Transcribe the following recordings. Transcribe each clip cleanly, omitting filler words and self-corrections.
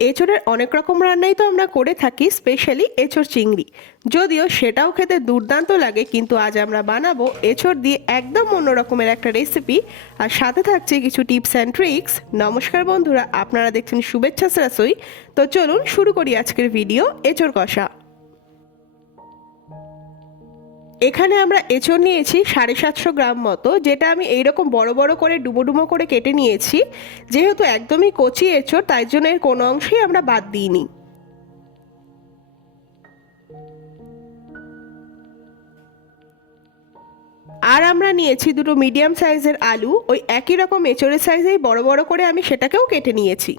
এঁচোড়ের অনেক রকম রান্নাই তো আমরা করে থাকি, স্পেশালি এঁচোড় চিংড়ি। যদিও সেটাও খেতে দুর্দান্ত লাগে, কিন্তু আজ আমরা বানাবো এঁচোড় দিয়ে একদম অন্য রকমের একটা রেসিপি, আর সাথে থাকছে কিছু টিপস অ্যান্ড ট্রিক্স। নমস্কার বন্ধুরা, আপনারা দেখছেন শুভেচ্ছা রসোই। তো চলুন শুরু করি আজকের ভিডিও এঁচোড় কষা। এখানে আমরা এঁচোড় নিয়েছি 750 গ্রাম মতো, যেটা আমি এইরকম বড় বড় করে ডুবো ডুবো করে কেটে নিয়েছি। যেহেতু একদমই কচি এঁচোড়, তাই জন্য এর কোনো অংশই আমরা বাদ দিইনি। আর আমরা নিয়েছি দুটো মিডিয়াম সাইজের আলু, ওই একই রকম এঁচোড়ের সাইজেই বড় বড় করে আমি সেটাকেও কেটে নিয়েছি।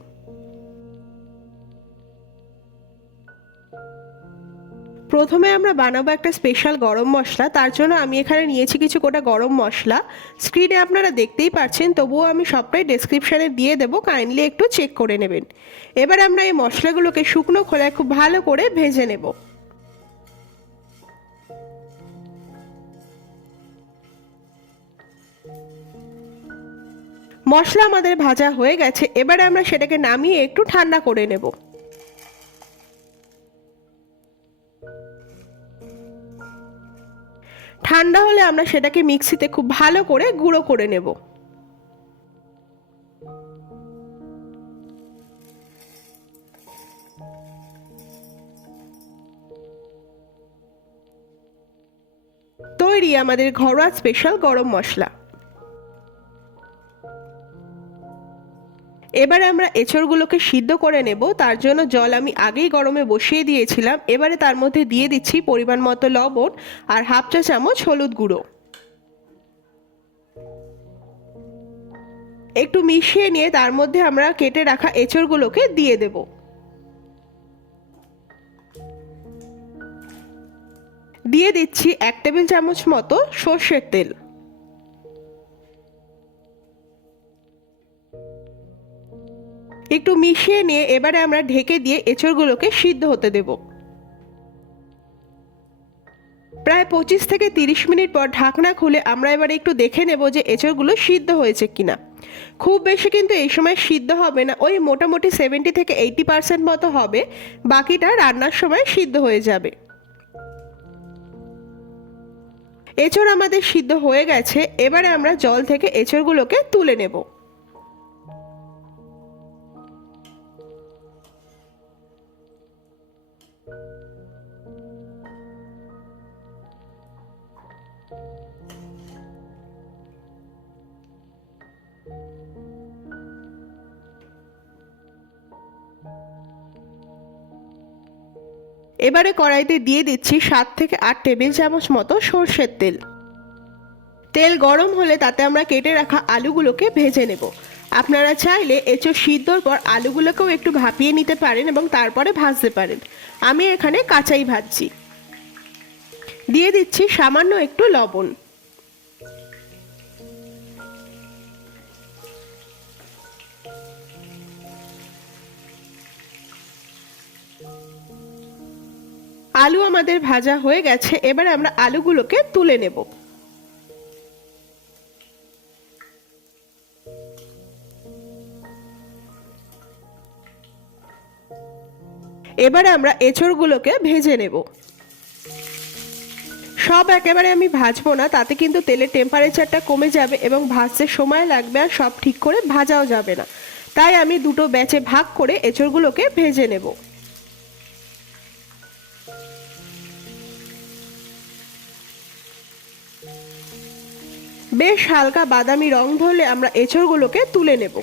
প্রথমে আমরা বানাবো একটা স্পেশাল গরম মশলা। তার জন্য আমি এখানে নিয়েছি কিছু গোটা গরম মশলা। স্ক্রিনে আপনারা দেখতেই পাচ্ছেন, তবুও আমি সবটাই ডেসক্রিপশানে দিয়ে দেবো, কাইন্ডলি একটু চেক করে নেবেন। এবার আমরা এই মশলাগুলোকে শুকনো খোলায় খুব ভালো করে ভেজে নেব। মশলা আমাদের ভাজা হয়ে গেছে, এবারে আমরা সেটাকে নামিয়ে একটু ঠান্ডা করে নেব। ঠান্ডা হলে আমরা সেটাকে মিক্সিতে খুব ভালো করে গুঁড়ো করে নেব। তৈরি আমাদের ঘরোয়া স্পেশাল গরম মশলা। এবারে আমরা এঁচোড়গুলোকে সিদ্ধ করে নেব। তার জন্য জল আমি আগেই গরমে বসিয়ে দিয়েছিলাম। এবারে তার মধ্যে দিয়ে দিচ্ছি পরিমাণ মতো লবণ আর হাফ চা চামচ হলুদ গুঁড়ো। একটু মিশিয়ে নিয়ে তার মধ্যে আমরা কেটে রাখা এঁচোড়গুলোকে দিয়ে দেব। দিয়ে দিচ্ছি 1 টেবিল চামচ মতো সর্ষের তেল। একটু মিশিয়ে নিয়ে এবারে আমরা ঢেকে দিয়ে এঁচোড়গুলোকে সিদ্ধ হতে দেব। প্রায় 25 থেকে 30 মিনিট পর ঢাকনা খুলে আমরা এবারে একটু দেখে নেব যে এঁচোড়গুলো সিদ্ধ হয়েছে কিনা। খুব বেশি কিন্তু এই সময় সিদ্ধ হবে না, ওই মোটামুটি 70 থেকে 80% মতো হবে। বাকিটা রান্নার সময় সিদ্ধ হয়ে যাবে। এঁচোড় আমাদের সিদ্ধ হয়ে গেছে, এবারে আমরা জল থেকে এঁচোড়গুলোকে তুলে নেব। এবারে কড়াইতে দিয়ে দিচ্ছি 7 থেকে 8 টেবিল চামচ মতো সর্ষের তেল। তেল গরম হলে তাতে আমরা কেটে রাখা আলুগুলোকে ভেজে নেব। আপনারা চাইলে এঁচোড় সিদ্ধর পর আলুগুলোকেও একটু ভাপিয়ে নিতে পারেন এবং তারপরে ভাজতে পারেন। আমি এখানে কাঁচাই ভাজছি। দিয়ে দিচ্ছি সামান্য একটু লবণ। আলু আমাদের ভাজা হয়ে গেছে, এবারে আমরা আলুগুলোকে তুলে নেব। এবারে আমরা এঁচোড়গুলোকে ভেজে নেব। সব একেবারে আমি ভাজবো না, তাতে কিন্তু তেলের টেম্পারেচারটা কমে যাবে এবং ভাজতে সময় লাগবে, আর সব ঠিক করে ভাজাও যাবে না। তাই আমি দুটো ব্যাচে ভাগ করে এঁচোড়গুলোকে ভেজে নেব। বেশ হালকা বাদামি রং ধরলে আমরা এঁচোড়গুলোকে তুলে নেব।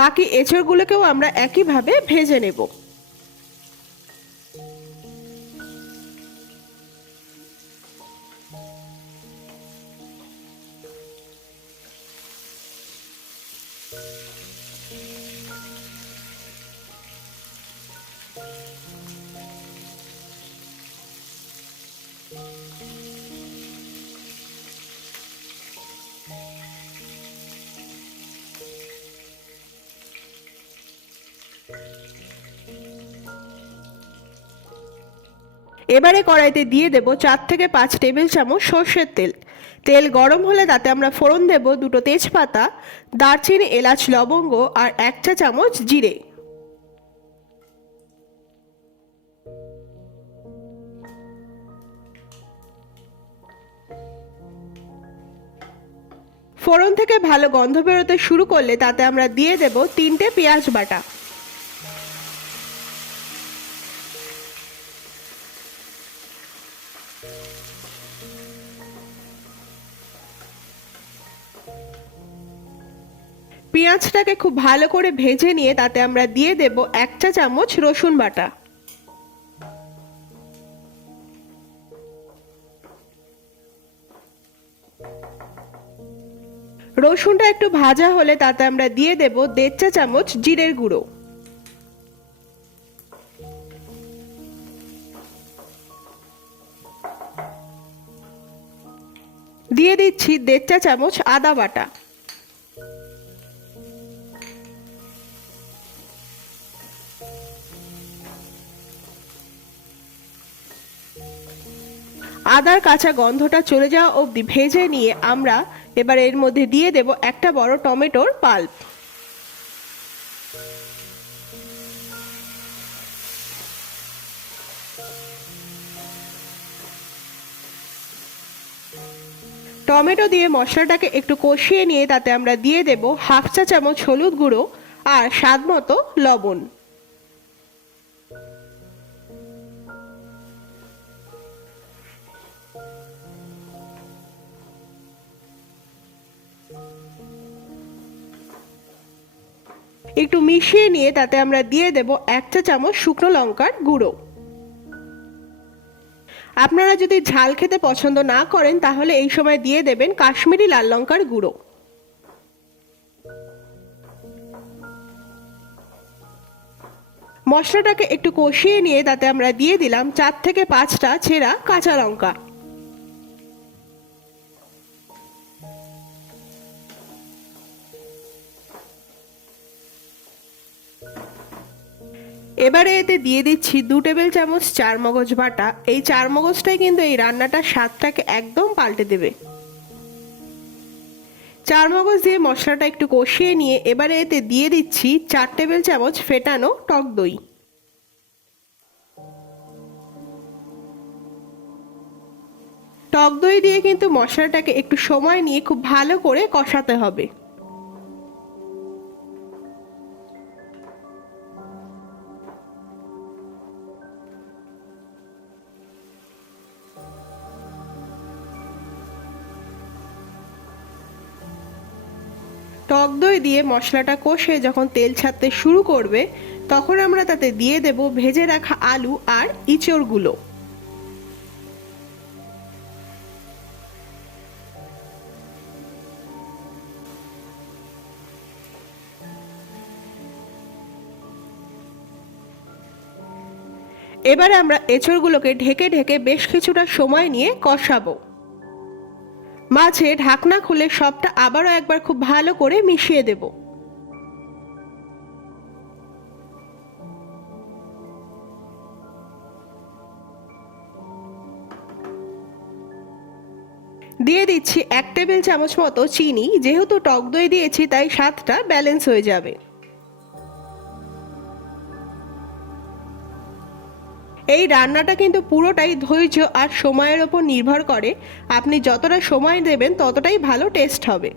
বাকি এঁচোড়গুলোকেও আমরা একইভাবে ভেজে নেব। এবারে কড়াইতে দিয়ে দেব 4 থেকে 5 টেবিল চামচ সর্ষের তেল। তেল গরম হলে তাতে আমরা ফোড়ন দেব দুটো তেজপাতা, দারচিনি, এলাচ, লবঙ্গ আর 1 চা চামচ জিরে। ফোড়ন থেকে ভালো গন্ধ বেরোতে শুরু করলে তাতে আমরা দিয়ে দেব 3টে পেঁয়াজ বাটা। পেঁয়াজটাকে খুব ভালো করে ভেজে নিয়ে তাতে আমরা দিয়ে দেব 1 চা চামচ রসুন বাটা। রসুনটা একটু ভাজা হলে তাতে আমরা দিয়ে দেব 1.5 চা চামচ জিরের গুঁড়ো। দিয়ে দিচ্ছি 1.5 চা চামচ আদা বাটা। আদার কাঁচা গন্ধটা চলে যাওয়া অবধি ভেজে নিয়ে আমরা এবার এর মধ্যে দিয়ে দেব একটা বড় টমেটোর পাল্প। টমেটো দিয়ে মশলাটাকে একটু কষিয়ে নিয়ে তাতে আমরা দিয়ে দেব 1/2 চা চামচ হলুদ গুঁড়ো আর স্বাদ মতো লবণ। একটু মিশিয়ে নিয়ে তাতে আমরা দিয়ে দেব 1 চা চামচ শুকনো লঙ্কার গুঁড়ো। আপনারা যদি ঝাল খেতে পছন্দ না করেন তাহলে এই সময় দিয়ে দেবেন কাশ্মীরি লাল লঙ্কার গুঁড়ো। মশলাটাকে একটু কষিয়ে নিয়ে তাতে আমরা দিয়ে দিলাম 4 থেকে 5টা ছেঁড়া কাঁচা লঙ্কা। এবারে এতে দিয়ে দিচ্ছি 2 টেবিল চামচ চারমগজ বাটা। এই চারমগজটাই কিন্তু এই রান্নাটার স্বাদটাকে একদম পাল্টে দেবে। চারমগজ দিয়ে মশলাটা একটু কষিয়ে নিয়ে এবারে এতে দিয়ে দিচ্ছি 4 টেবিল চামচ ফেটানো টক দই। টক দই দিয়ে কিন্তু মশলাটাকে একটু সময় নিয়ে খুব ভালো করে কষাতে হবে। টক দই দিয়ে মশলাটা কষে যখন তেল ছাড়তে শুরু করবে তখন আমরা তাতে দিয়ে দেব ভেজে রাখা আলু আর ইঁচড়গুলো। এবারে আমরা এঁচড়গুলোকে ঢেকে ঢেকে বেশ কিছুটা সময় নিয়ে কষাবো। মাঝে ঢাকনা খুলে সবটা আবারও একবার খুব ভালো করে মিশিয়ে দেব। দিয়ে দিচ্ছি 1 টেবিল চামচ মতো চিনি। যেহেতু টক দই দিয়েছি তাই স্বাদটা ব্যালেন্স হয়ে যাবে। এই রান্নাটা কিন্তু পুরোটাই ধৈর্য আর সময়ের ওপর নির্ভর করে। আপনি যতটা সময় দেবেন ততটাই ভালো টেস্ট হবে।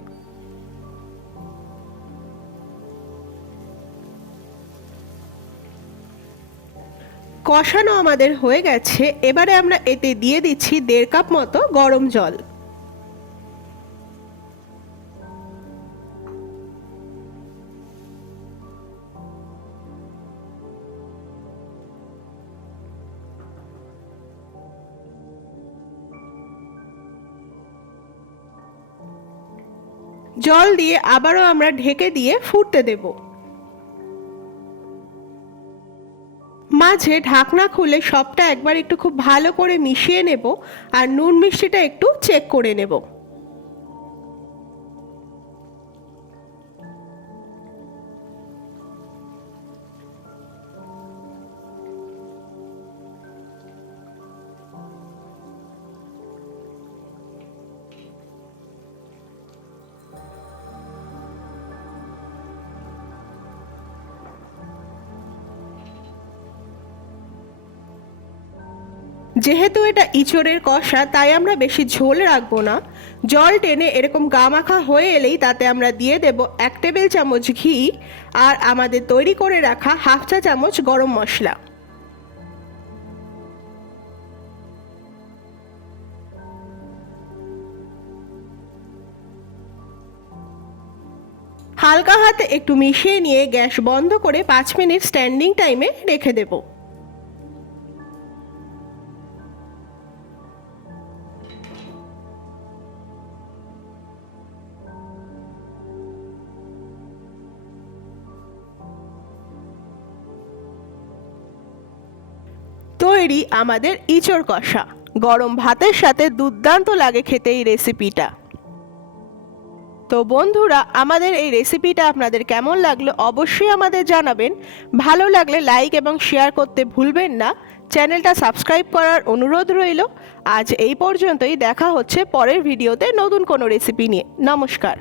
কষানো আমাদের হয়ে গেছে। এবারে আমরা এতে দিয়ে দিচ্ছি 1.5 কাপ মতো গরম জল। জল দিয়ে আবারও আমরা ঢেকে দিয়ে ফুটতে দেব। মাঝে ঢাকনা খুলে সবটা একবার একটু খুব ভালো করে মিশিয়ে নেব আর নুন মিষ্টিটা একটু চেক করে নেব। যেহেতু এটা ইঁচড়ের কষা, তাই আমরা বেশি ঝোল রাখবো না। জল টেনে এরকম গা মাখা হয়ে এলেই তাতে আমরা দিয়ে দেব 1 টেবিল চামচ ঘি আর আমাদের তৈরি করে রাখা হাফ চা চামচ গরম মশলা। হালকা হাতে একটু মিশিয়ে নিয়ে গ্যাস বন্ধ করে 5 মিনিট স্ট্যান্ডিং টাইমে রেখে দেব। তৈরি আমাদের ইঁচড় কষা। গরম ভাতের সাথে দুর্দান্ত লাগে খেতে এই রেসিপিটা। তো বন্ধুরা, আমাদের এই রেসিপিটা আপনাদের কেমন লাগলো অবশ্যই আমাদের জানাবেন। ভালো লাগলে লাইক এবং শেয়ার করতে ভুলবেন না। চ্যানেলটা সাবস্ক্রাইব করার অনুরোধ রইল। আজ এই পর্যন্তই, দেখা হচ্ছে পরের ভিডিওতে নতুন কোনো রেসিপি নিয়ে। নমস্কার।